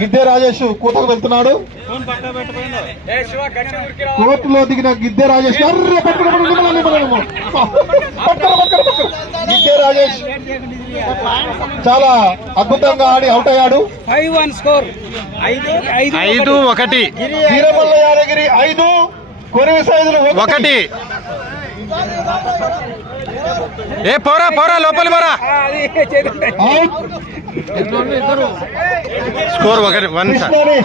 గిద్దే రాజేష్ కూతకు వెళ్తున్నాడు. కోర్టులో దిగిన గిద్దే రాజేష్ గిద్దే రాజేష్ చాలా అద్భుతంగా ఆడి అవుట్ అయ్యాడు. 5-1 స్కోర్. 5-1. వీరమల్ల యాదగిరి 5, కొరివి సైదులు 1. ఏ పోరా పోరా లోపలి పోరా. స్కోర్ 1. కృష్ణని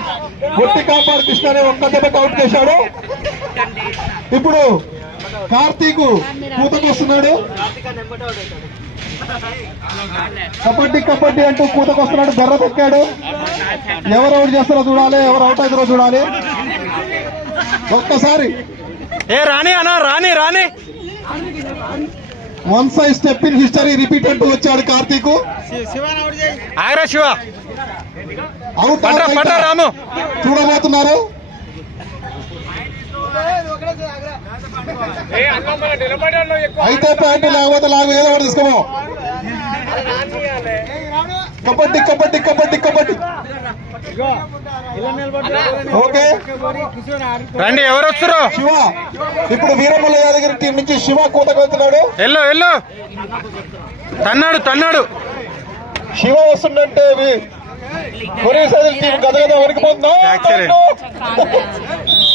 గుట్టి కాపాడు కృష్ణని ఒక్క దెబ్బకి అవుట్ చేశాడు. ఇప్పుడు కార్తీక్ కూతకు వస్తున్నాడు. కబడ్డీ కబడ్డీ అంటూ కూతకు వస్తున్నాడు. బెర్ర తొక్కాడు. ఎవరు అవుట్ చేస్తారో చూడాలి, ఎవరు అవుట్ అవుతారో చూడాలి. ఒక్కసారి ఏ రాణి అన్నా Rani Rani. One side step in history repeat అంటూ వచ్చాడు కార్తీక్. ఆగరా శివ. అవుట్ పట్ట రాము చూడబోతున్నారు. అయితే ప్యాంటు లేకపోతే లాగు ఏదో ఒకటి తీసుకోమో. కబడ్డీ కబడ్డీ కబడ్డీ కబడ్డీ. ఓకే రండి. ఎవరు వస్తారు? శివ. ఇప్పుడు వీరమల్ల యాదగిరి టీం నుంచి శివ కూతకు వెళ్తున్నాడు. ఎల్లో తన్నాడు. శివ వస్తుందంటే కొరివి సైదుల టీం గదగద వణికిపోతుందా?